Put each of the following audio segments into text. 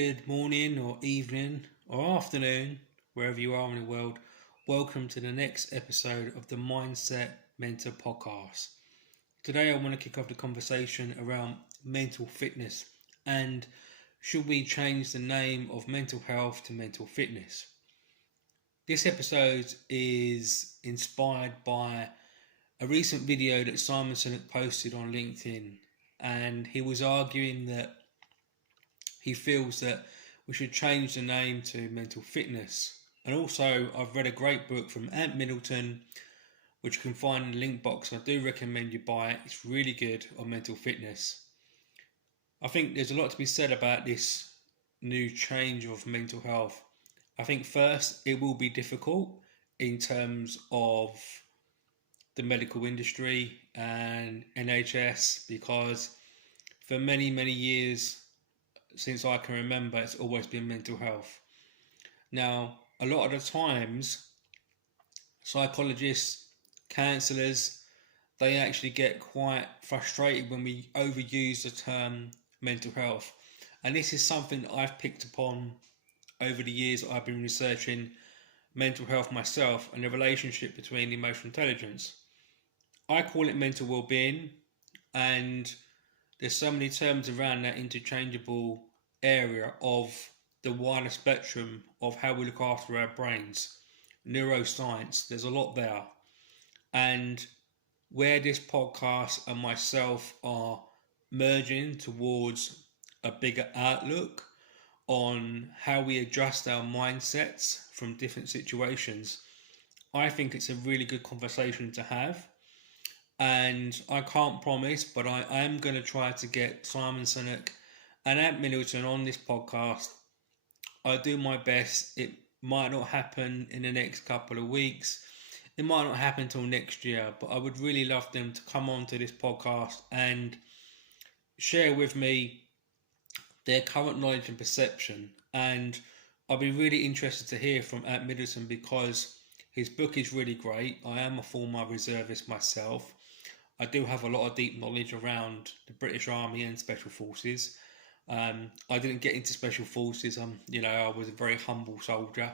Good morning or evening or afternoon, wherever you are in the world. Welcome to the next episode of the Mindset Mentor podcast. Today, I want to kick off the conversation around mental fitness and should we change the name of mental health to mental fitness? This episode is inspired by a recent video that Simon Sinek posted on LinkedIn, and he was arguing that he feels that we should change the name to mental fitness. And also, I've read a great book from Ant Middleton, which you can find in the link box. I do recommend you buy it. It's really good on mental fitness. I think there's a lot to be said about this new change of mental health. I think first, it will be difficult in terms of the medical industry and NHS, because for many, many years, since I can remember, it's always been mental health. Now, a lot of the times, psychologists, counsellors, they actually get quite frustrated when we overuse the term mental health. And this is something that I've picked upon over the years I've been researching mental health myself and the relationship between emotional intelligence. I call it mental well-being, and there's so many terms around that interchangeable area of the wider spectrum of how we look after our brains. Neuroscience, there's a lot there. And where this podcast and myself are merging towards a bigger outlook on how we adjust our mindsets from different situations, I think it's a really good conversation to have. And I can't promise, but I am going to try to get Simon Sinek and Ant Middleton on this podcast. I do my best. It might not happen in the next couple of weeks. It might not happen till next year, but I would really love them to come on to this podcast and share with me their current knowledge and perception. And I'll be really interested to hear from Ant Middleton because his book is really great. I am a former reservist myself. I do have a lot of deep knowledge around the British Army and Special Forces. I didn't get into Special Forces. I was a very humble soldier.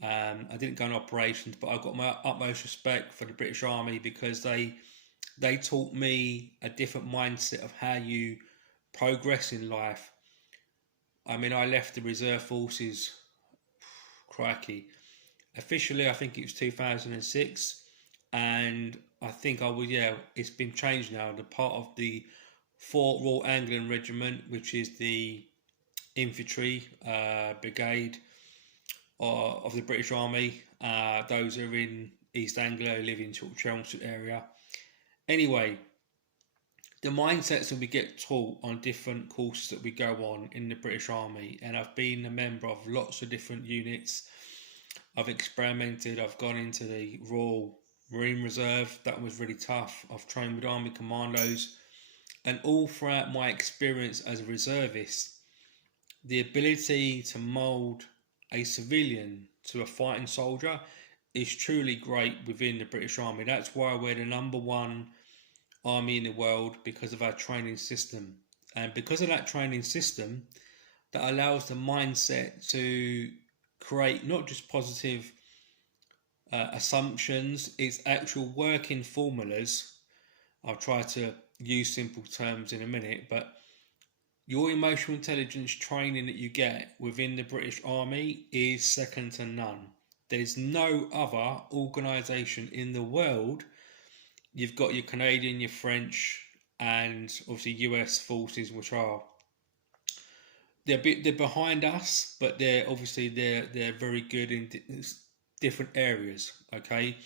I didn't go on operations, but I've got my utmost respect for the British Army because they taught me a different mindset of how you progress in life. I left the Reserve Forces, crikey. Officially, I think it was 2006. And I think it's been changed now. The part of the 4th Royal Anglian Regiment, which is the infantry brigade of the British Army. Those are in East Anglia, live in Chelmsford area. Anyway, the mindsets that we get taught on different courses that we go on in the British Army, and I've been a member of lots of different units. I've experimented. I've gone into the Royal Marine Reserve. That was really tough. I've trained with Army Commandos, and all throughout my experience as a reservist, the ability to mould a civilian to a fighting soldier is truly great within the British Army. That's why we're the number one army in the world, because of our training system. And because of that training system, that allows the mindset to create not just positive assumptions, it's actual working formulas. I'll try to use simple terms in a minute, but your emotional intelligence training that you get within the British Army is second to none. There's no other organisation in the world. You've got your Canadian, your French, and obviously US forces, which are they're behind us, but they're very good in different areas. Okay,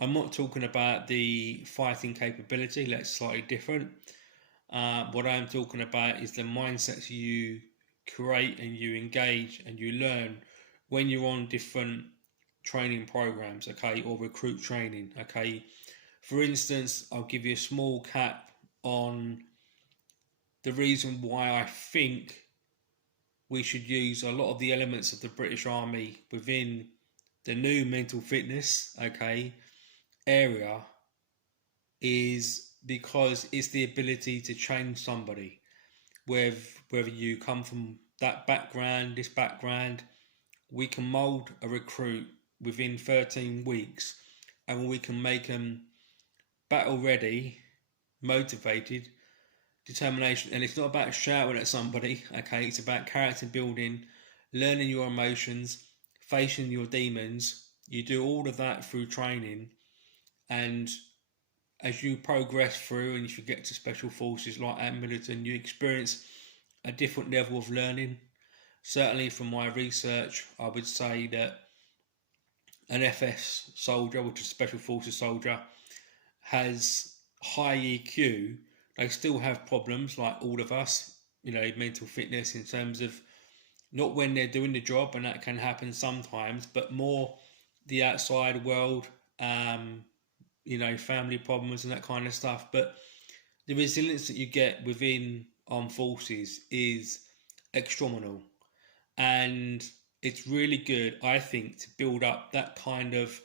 I'm not talking about the fighting capability. That's slightly different. What I'm talking about is the mindsets you create and you engage and you learn when you're on different training programs, okay, or recruit training, okay. For instance, I'll give you a small cap on the reason why I think we should use a lot of the elements of the British Army within the new mental fitness, okay, area, is because it's the ability to change somebody, whether you come from that background, this background, we can mould a recruit within 13 weeks, and we can make them battle ready, motivated, determination. And it's not about shouting at somebody, okay? It's about character building, learning your emotions, facing your demons. You do all of that through training, and as you progress through and if you get to special forces like at Militant, you experience a different level of learning. Certainly from my research, I would say that an FS soldier, which is a special forces soldier, has high EQ. They still have problems like all of us, mental fitness in terms of not when they're doing the job, and that can happen sometimes, but more the outside world, family problems and that kind of stuff. But the resilience that you get within armed forces is extraordinary, and it's really good, I think, to build up that kind of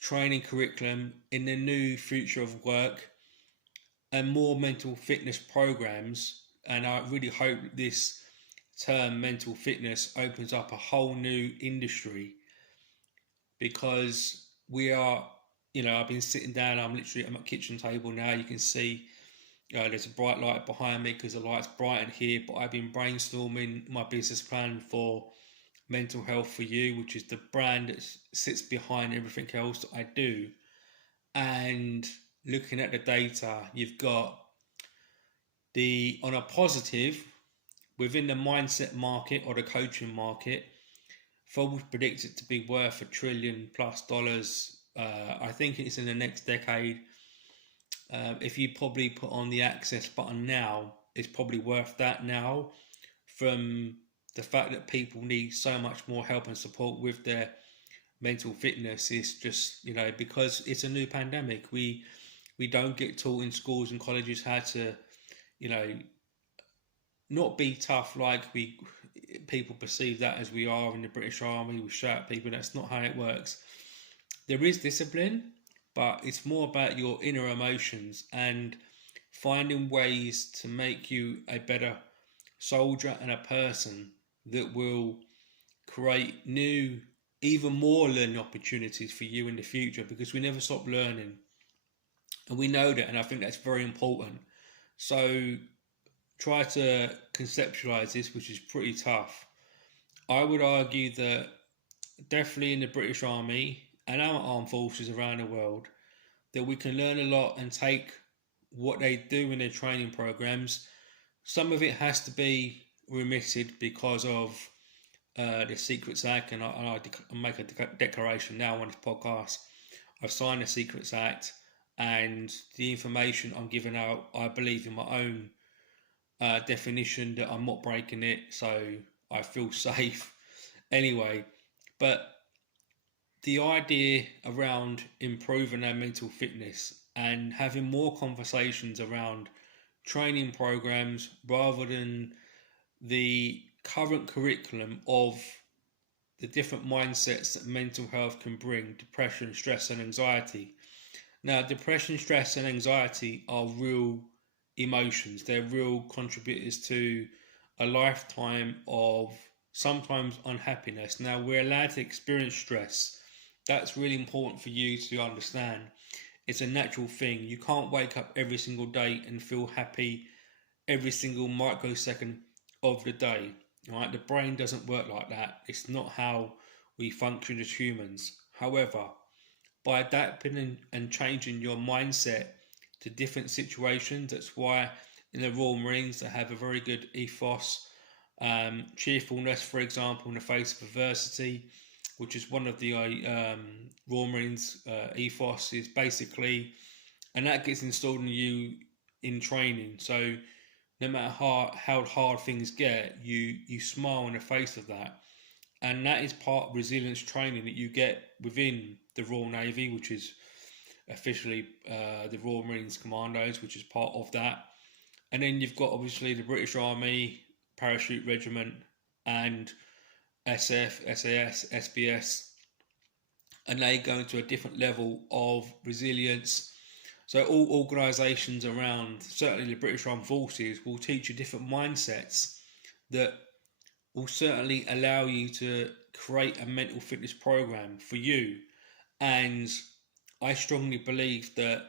training curriculum in the new future of work and more mental fitness programs. And I really hope this term mental fitness opens up a whole new industry, because we are, I've been sitting down, I'm literally at my kitchen table now. You can see there's a bright light behind me because the light's brightened here, but I've been brainstorming my business plan for Mental Health for You, which is the brand that sits behind everything else that I do. And looking at the data, you've got on a positive, within the mindset market or the coaching market, Forbes predicts it to be worth $1 trillion plus. I think it's in the next decade. If you probably put on the access button now, it's probably worth that now, from the fact that people need so much more help and support with their mental fitness. Is just, because it's a new pandemic. We don't get taught in schools and colleges how to, not be tough like people perceive that as we are in the British Army. We shout at people. That's not how it works. There is discipline, but it's more about your inner emotions and finding ways to make you a better soldier and a person that will create new, even more learning opportunities for you in the future, because we never stop learning. And we know that, and I think that's very important. So try to conceptualize this, which is pretty tough. I would argue that definitely in the British Army and our armed forces around the world, that we can learn a lot and take what they do in their training programs. Some of it has to be remitted because of the Secrets Act, and I make a declaration now on this podcast. I've signed the Secrets Act, and the information I'm giving out, I believe in my own definition that I'm not breaking it, so I feel safe anyway. But the idea around improving our mental fitness and having more conversations around training programs rather than the current curriculum of the different mindsets that mental health can bring: depression, stress, and anxiety. Now, depression, stress, and anxiety are real emotions. They're real contributors to a lifetime of sometimes unhappiness. Now, we're allowed to experience stress. That's really important for you to understand. It's a natural thing. You can't wake up every single day and feel happy every single microsecond of the day. Right? The brain doesn't work like that. It's not how we function as humans. However, by adapting and changing your mindset to different situations, that's why in the Royal Marines they have a very good ethos. Cheerfulness, for example, in the face of adversity, which is one of the Royal Marines ethos, is basically, and that gets installed in you in training. So no matter how hard things get, you smile in the face of that. And that is part of resilience training that you get within the Royal Navy, which is officially the Royal Marines Commandos, which is part of that. And then you've got obviously the British Army Parachute Regiment and SF, SAS, SBS, and they go into a different level of resilience. So all organisations around, certainly the British Armed Forces, will teach you different mindsets that will certainly allow you to create a mental fitness program for you. And I strongly believe that,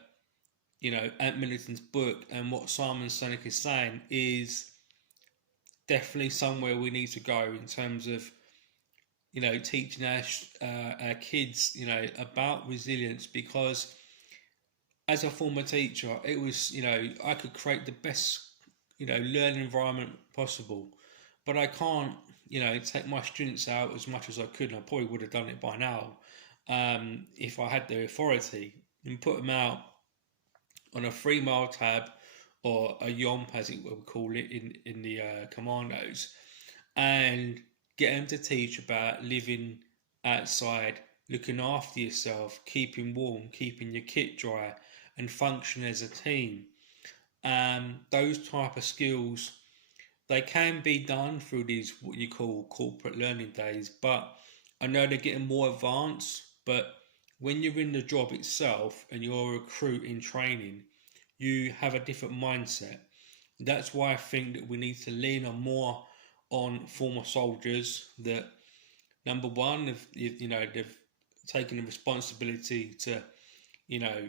Ant Middleton's book and what Simon Sinek is saying is definitely somewhere we need to go in terms of, teaching our kids, about resilience, because as a former teacher, it was, I could create the best, learning environment possible, but I can't, take my students out as much as I could, and I probably would have done it by now, if I had the authority, and put them out on a 3 mile tab or a yomp, as it would call it in the commandos, and get them to teach about living outside, looking after yourself, keeping warm, keeping your kit dry, and function as a team. Those type of skills, they can be done through these what you call corporate learning days, but I know they're getting more advanced. But when you're in the job itself and you're a recruit in training, you have a different mindset. That's why I think that we need to lean on more on former soldiers that, number one, they've taken the responsibility to, you know,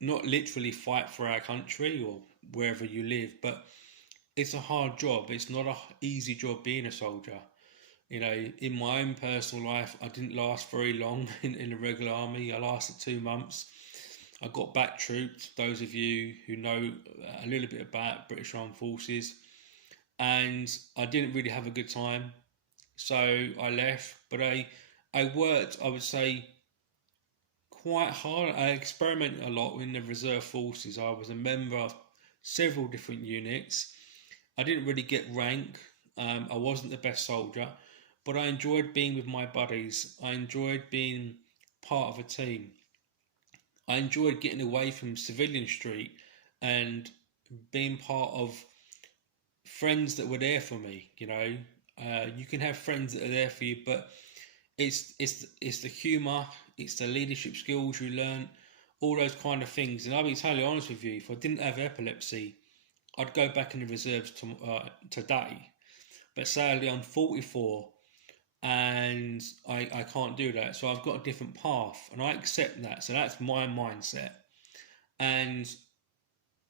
not literally fight for our country or wherever you live, but it's a hard job. It's not an easy job being a soldier. In my own personal life, I didn't last very long in the regular army. I lasted 2 months. I got back trooped, those of you who know a little bit about British Armed Forces, and I didn't really have a good time. So I left, but I worked, I would say, quite hard. I experimented a lot in the reserve forces. I was a member of several different units. I didn't really get rank. I wasn't the best soldier, but I enjoyed being with my buddies. I enjoyed being part of a team. I enjoyed getting away from civilian street and being part of friends that were there for me. You can have friends that are there for you, but it's the humour, it's the leadership skills you learn, all those kind of things. And I'll be totally honest with you, if I didn't have epilepsy, I'd go back in the reserves today. But sadly, I'm 44 and I can't do that. So I've got a different path and I accept that. So that's my mindset. And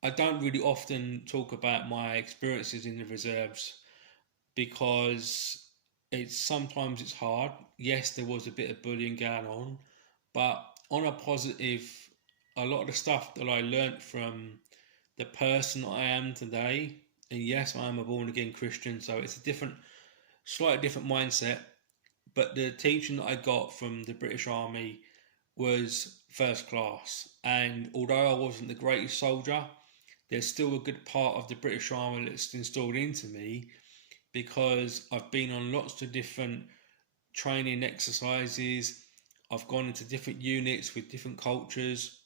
I don't really often talk about my experiences in the reserves because sometimes it's hard. Yes, there was a bit of bullying going on, but on a positive, a lot of the stuff that I learnt from the person I am today, and yes, I am a born again Christian, so it's a slightly different mindset. But the teaching that I got from the British Army was first class. And although I wasn't the greatest soldier, there's still a good part of the British Army that's installed into me because I've been on lots of different training exercises. I've gone into different units with different cultures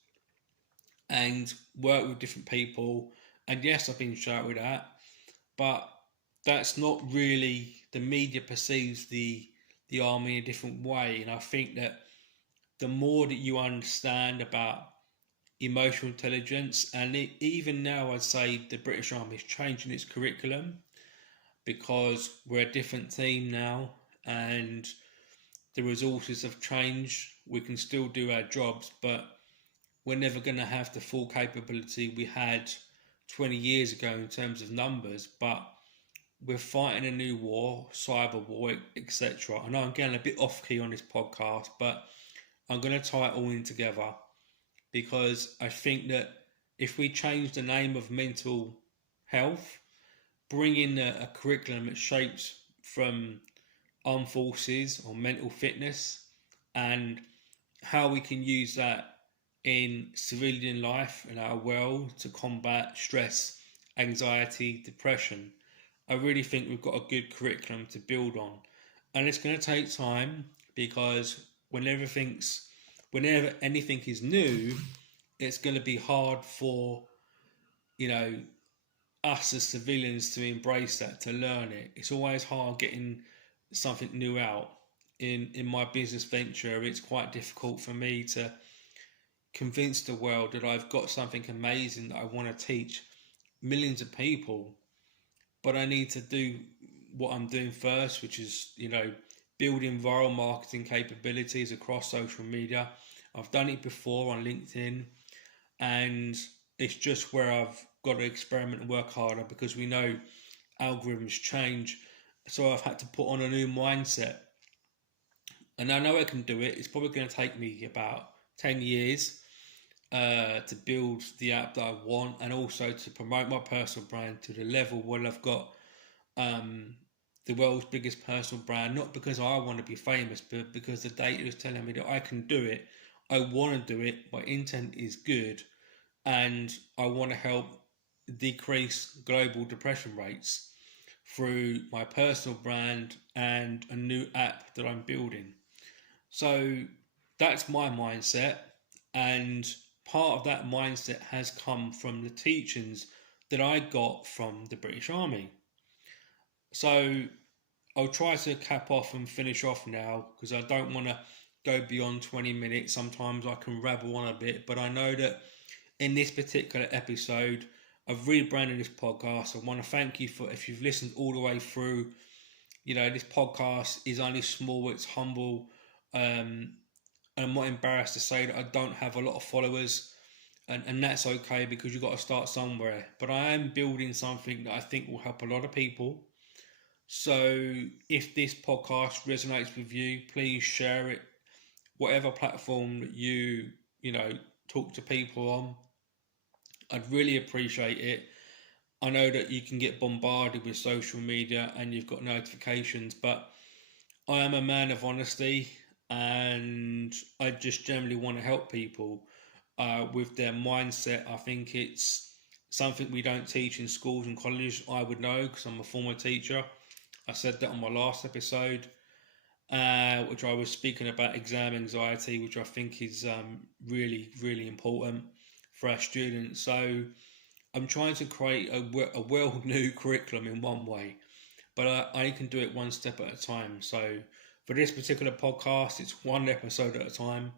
and worked with different people. And yes, I've been shouted at, but that's not really, the media perceives the army in a different way. And I think that the more that you understand about emotional intelligence, and even now I'd say the British Army is changing its curriculum because we're a different team now and the resources have changed. We can still do our jobs, but we're never going to have the full capability we had 20 years ago in terms of numbers. But we're fighting a new war, cyber war, etc. I know I'm getting a bit off key on this podcast, but I'm going to tie it all in together because I think that if we change the name of mental health, bring in a curriculum that shapes from armed forces or mental fitness and how we can use that in civilian life in our world to combat stress, anxiety, depression, I really think we've got a good curriculum to build on. And it's going to take time because whenever anything is new, it's going to be hard for, us as civilians to embrace that, to learn it. It's always hard getting something new out. In my business venture, it's quite difficult for me to convince the world that I've got something amazing that I want to teach millions of people, but I need to do what I'm doing first, which is, building viral marketing capabilities across social media. I've done it before on LinkedIn, and it's just where I've got to experiment and work harder because we know algorithms change. So I've had to put on a new mindset, and I know I can do it. It's probably going to take me about 10 years to build the app that I want, and also to promote my personal brand to the level where I've got um, the world's biggest personal brand. Not because I want to be famous, but because the data is telling me that I can do it. I want to do it. My intent is good, and I want to help decrease global depression rates through my personal brand and a new app that I'm building. So that's my mindset, and part of that mindset has come from the teachings that I got from the British Army. So I'll try to cap off and finish off now because I don't want to go beyond 20 minutes. Sometimes I can rabble on a bit, but I know that in this particular episode, I've rebranded this podcast. I want to thank you for, if you've listened all the way through. This podcast is only small, it's humble. I'm not embarrassed to say that I don't have a lot of followers, and that's okay because you've got to start somewhere. But I am building something that I think will help a lot of people. So if this podcast resonates with you, please share it, whatever platform that you talk to people on. I'd really appreciate it. I know that you can get bombarded with social media and you've got notifications, but I am a man of honesty, and I just generally want to help people with their mindset. I think it's something we don't teach in schools and colleges. I would know because I'm a former teacher. I said that on my last episode, which I was speaking about exam anxiety, which I think is really, really important for our students. So I'm trying to create a well new curriculum in one way, but I can do it one step at a time. So for this particular podcast, it's one episode at a time,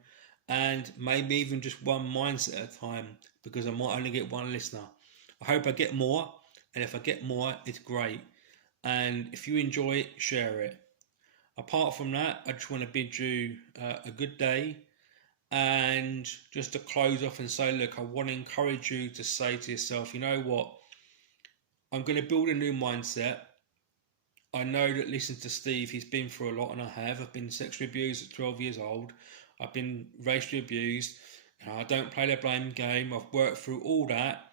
and maybe even just one mindset at a time, because I might only get one listener. I hope I get more, and if I get more, it's great. And if you enjoy it, share it. Apart from that, I just want to bid you a good day. And just to close off and say, look, I want to encourage you to say to yourself, you know what? I'm going to build a new mindset. I know that listening to Steve, he's been through a lot, and I have. I've been sexually abused at 12 years old. I've been racially abused. I don't play the blame game. I've worked through all that.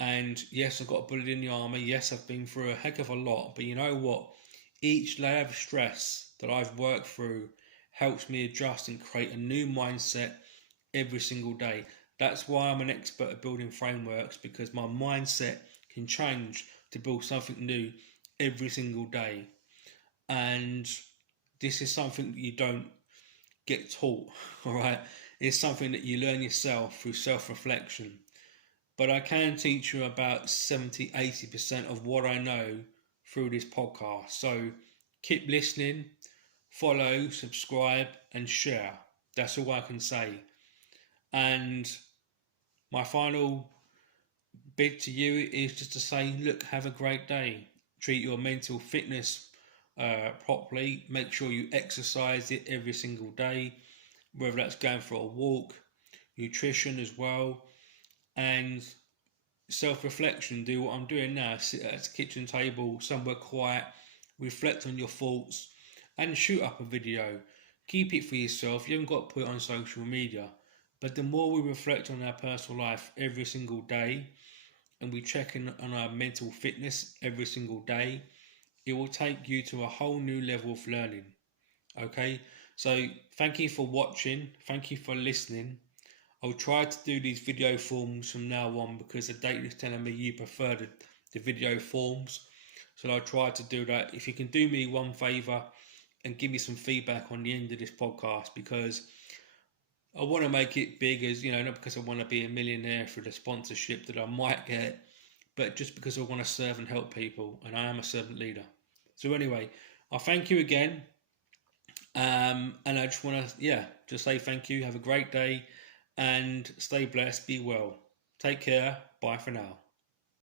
And yes, I've got bullied in the army. Yes, I've been through a heck of a lot. But you know what? Each layer of stress that I've worked through helps me adjust and create a new mindset every single day. That's why I'm an expert at building frameworks, because my mindset can change to build something new every single day. And this is something that you don't get taught, all right? It's something that you learn yourself through self-reflection. But I can teach you about 70-80% of what I know through this podcast. So keep listening, follow, subscribe, and share. That's all I can say. And my final bid to you is just to say, look, have a great day. Treat your mental fitness properly. Make sure you exercise it every single day, whether that's going for a walk, nutrition as well, and self-reflection. Do what I'm doing now. Sit at a kitchen table somewhere quiet, reflect on your thoughts, and shoot up a video. Keep it for yourself. You haven't got to put it on social media. But the more we reflect on our personal life every single day, and we check in on our mental fitness every single day, it will take you to a whole new level of learning. Okay, so thank you for watching, thank you for listening. I'll try to do these video forms from now on, because the data is telling me you prefer the video forms, so I'll try to do that. If you can do me one favour and give me some feedback on the end of this podcast, because I want to make it big, as not because I want to be a millionaire for the sponsorship that I might get, but just because I want to serve and help people, and I am a servant leader. So anyway, I thank you again, and I just want to just say thank you. Have a great day, and stay blessed. Be well. Take care. Bye for now.